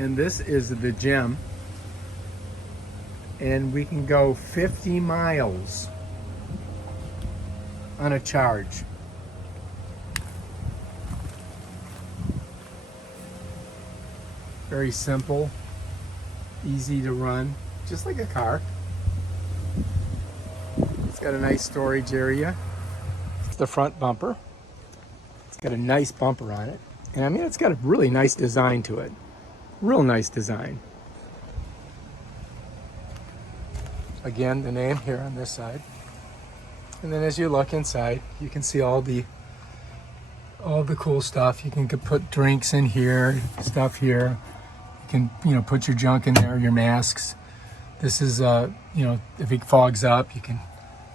and this is the gem, and we can go 50 miles on a charge. Very simple, easy to run, just like a car. It's got a nice storage area. It's the front bumper. It's got a nice bumper on it. And I mean, it's got a really nice design to it. Real nice design. Again, the name here on this side. And then as you look inside, you can see all the cool stuff. You can put drinks in here, stuff here. You can, put your junk in there, your masks. This is, if it fogs up, you can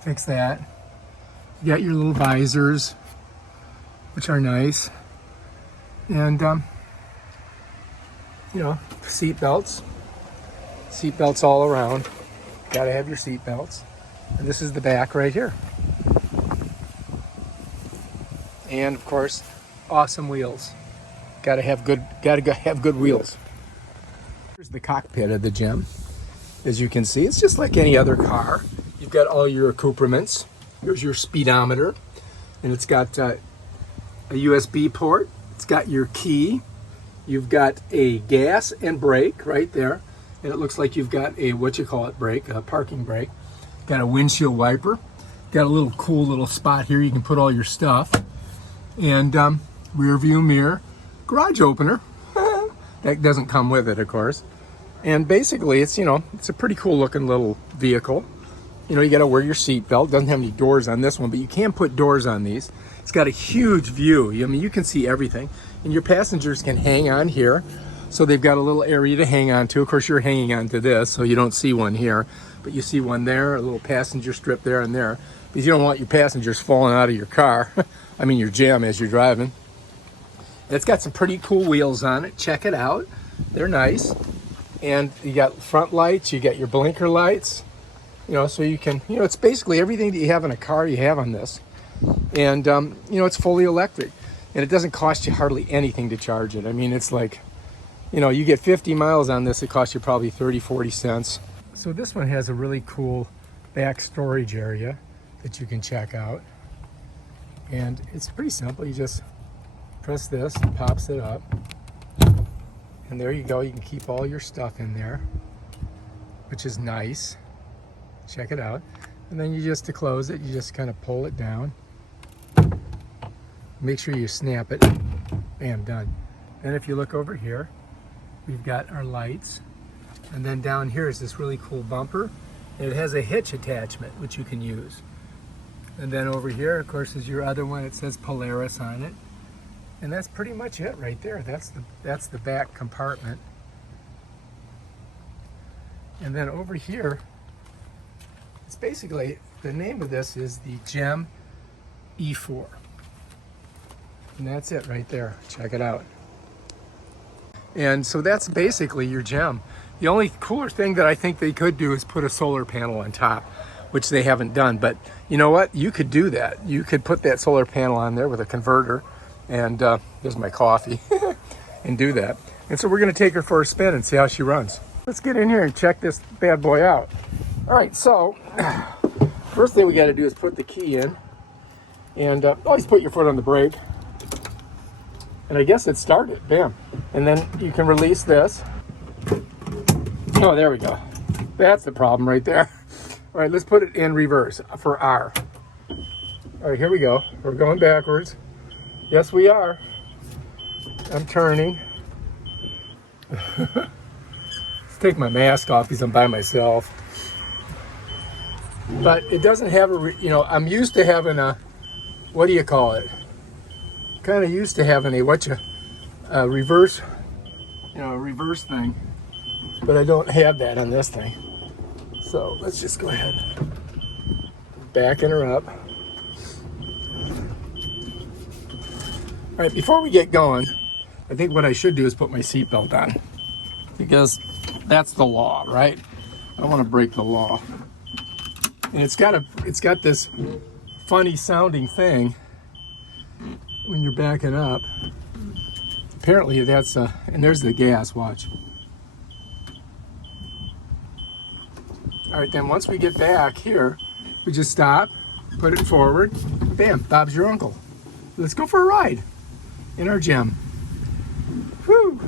fix that. You got your little visors, which are nice. And, seat belts. Seat belts all around. Gotta have your seat belts. And this is the back right here. And of course, awesome wheels. Gotta have good wheels. Here's the cockpit of the gem. As you can see, it's just like any other car. You've got all your accoutrements. Here's your speedometer, and it's got a USB port. It's got your key. You've got a gas and brake right there, and it looks like you've got a brake, a parking brake. Got a windshield wiper. Got a little cool little spot here you can put all your stuff, and rear view mirror, garage opener. That doesn't come with it, of course. And basically, it's a pretty cool looking little vehicle. You got to wear your seat belt. Doesn't have any doors on this one, but you can put doors on these. It's got a huge view. I mean, you can see everything. And your passengers can hang on here. So they've got a little area to hang on to. Of course, you're hanging on to this, so you don't see one here. But you see one there, a little passenger strip there and there. Because you don't want your passengers falling out of your car. I mean, your gem as you're driving. It's got some pretty cool wheels on it. Check it out. They're nice. And you got front lights, you got your blinker lights, so you can, it's basically everything that you have in a car you have on this. And, it's fully electric. And it doesn't cost you hardly anything to charge it. I mean, it's like, you get 50 miles on this, it costs you probably 30, 40 cents. So this one has a really cool back storage area that you can check out. And it's pretty simple. You just press this, it pops it up. And there you go, you can keep all your stuff in there, which is nice. Check it out. And then to close it, you just kind of pull it down. Make sure you snap it. Bam, done. Then if you look over here, we've got our lights. And then down here is this really cool bumper. And it has a hitch attachment, which you can use. And then over here, of course, is your other one. It says Polaris on it. And that's pretty much it right there. That's the back compartment. And then over here, it's basically, the name of this is the Gem E4. And that's it right there. Check it out. And so that's basically your gem. The only cooler thing that I think they could do is put a solar panel on top, which they haven't done. But you know what? You could do that. You could put that solar panel on there with a converter. And there's my coffee, and do that. And so we're going to take her for a spin and see how she runs. Let's get in here and check this bad boy out. All right, so first thing we got to do is put the key in, and always put your foot on the brake. And I guess it started, bam. And then you can release this. Oh, there we go. That's the problem right there. All right, let's put it in reverse for R. All right, here we go. We're going backwards. Yes, we are. I'm turning. Let's take my mask off because I'm by myself. But it doesn't have I'm used to having a, what do you call it? Kind of used to having a reverse, reverse thing. But I don't have that on this thing. So let's just go ahead. Backing her up. All right, before we get going, I think what I should do is put my seatbelt on, because that's the law, right? I don't want to break the law. And it's got this funny sounding thing when you're backing up. Apparently that's and there's the gas, watch. All right, then once we get back here, we just stop, put it forward, bam, Bob's your uncle. Let's go for a ride in our gem. Whew.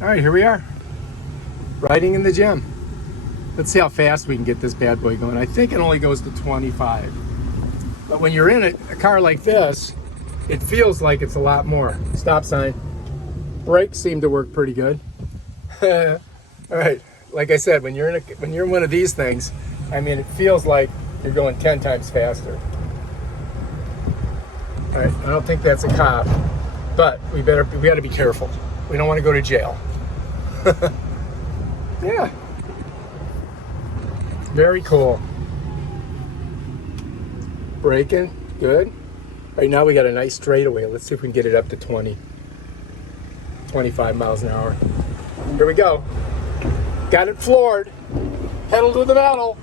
All right, here we are, riding in the gem. Let's see how fast we can get this bad boy going. I think it only goes to 25. But when you're in a car like this, it feels like it's a lot more. Stop sign. Brakes seem to work pretty good. All right, like I said, when you're in one of these things, I mean, it feels like you're going 10 times faster. All right, I don't think that's a cop, but we got to be careful. We don't want to go to jail. Yeah. Very cool. Braking, good. Right now we got a nice straightaway. Let's see if we can get it up to 20, 25 miles an hour. Here we go. Got it floored. Pedal to the metal.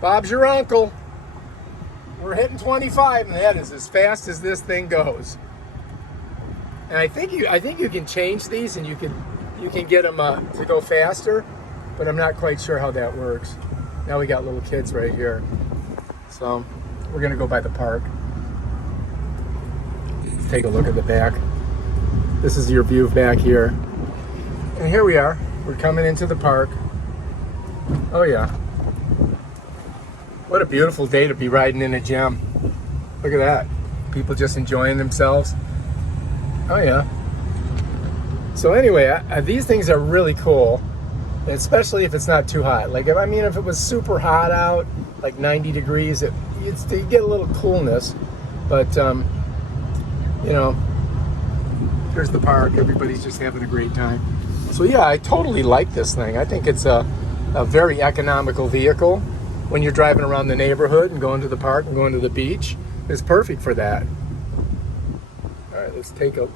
Bob's your uncle. We're hitting 25, and that is as fast as this thing goes. And I think you can change these, and you can get them to go faster, but I'm not quite sure how that works. Now we got little kids right here, so we're gonna go by the park. Let's take a look at the back. This is your view back here, and here we are. We're coming into the park. Oh yeah. What a beautiful day to be riding in a gem. Look at that. People just enjoying themselves. Oh yeah. So anyway, these things are really cool, especially if it's not too hot. Like, if it was super hot out, like 90 degrees, you get a little coolness. But, you know, here's the park. Everybody's just having a great time. So yeah, I totally like this thing. I think it's a very economical vehicle. When you're driving around the neighborhood and going to the park and going to the beach, it's perfect for that. All right, let's take a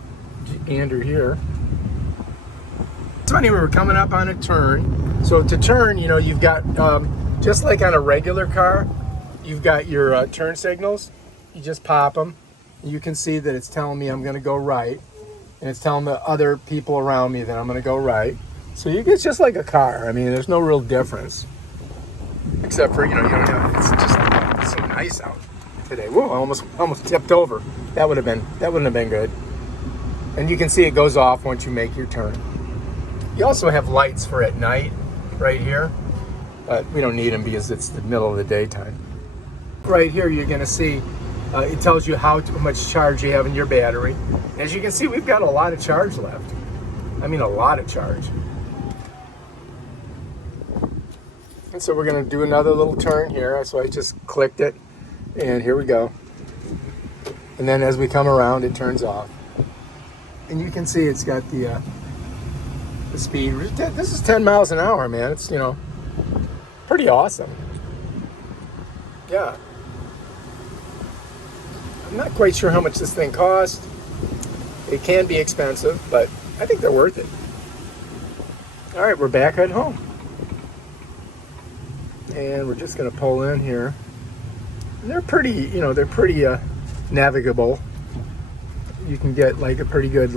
gander here. So anyway, we're coming up on a turn. So to turn, you know, you've got, just like on a regular car, you've got your turn signals. You just pop them. You can see that it's telling me I'm going to go right. And it's telling the other people around me that I'm going to go right. So it's just like a car. I mean, there's no real difference. Except for, you don't have, it's just so nice out today. Whoa, I almost tipped over. That wouldn't have been good. And you can see it goes off once you make your turn. You also have lights for at night right here, but we don't need them because it's the middle of the daytime. Right here, you're gonna see, it tells you how much charge you have in your battery. As you can see, we've got a lot of charge left. I mean, a lot of charge. And so we're gonna do another little turn here. So I just clicked it, and here we go. And then as we come around, it turns off. And you can see it's got the speed. This is 10 miles an hour, man. It's, pretty awesome. Yeah. I'm not quite sure how much this thing costs. It can be expensive, but I think they're worth it. All right, we're back at home. And we're just gonna pull in here. And they're pretty, navigable. You can get like a pretty good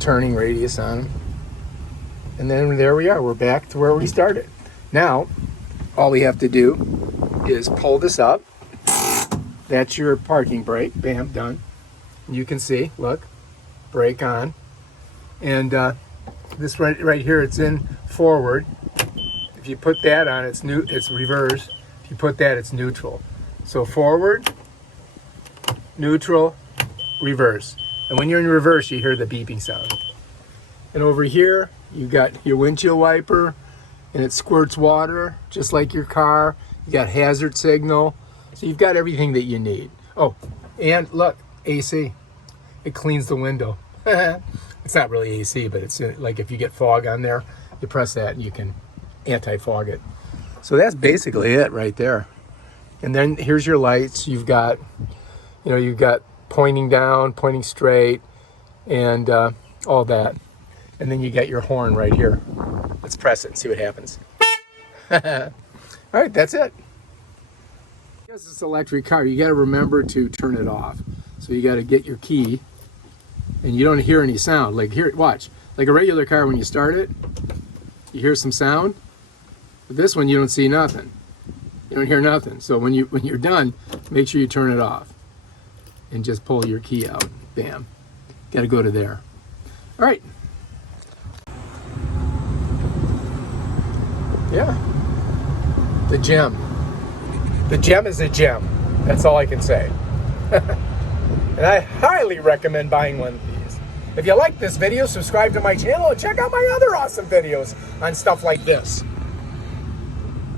turning radius on them. And then there we are, we're back to where we started. Now, all we have to do is pull this up. That's your parking brake, bam, done. You can see, look, brake on. And this right here, it's in forward. If you put that on, it's reverse. If you put that, it's neutral. So forward, neutral, reverse. And when you're in reverse, you hear the beeping sound. And over here, you got your windshield wiper, and it squirts water, just like your car. You got hazard signal. So you've got everything that you need. Oh, and look, AC. It cleans the window. It's not really AC, but it's like if you get fog on there, you press that and you can anti-fog it. So that's basically it right there. And then here's your lights. You've got pointing down, pointing straight, and all that. And then you got your horn right here. Let's press it and see what happens. All right, that's it. Because it's an electric car, you got to remember to turn it off. So you got to get your key, and you don't hear any sound. Like here, watch. Like a regular car, when you start it, you hear some sound. But this one, you don't see nothing. You don't hear nothing. So when you're done, make sure you turn it off and just pull your key out. Bam. Got to go to there. All right. Yeah. The gem. The gem is a gem. That's all I can say. And I highly recommend buying one of these. If you like this video, subscribe to my channel and check out my other awesome videos on stuff like this.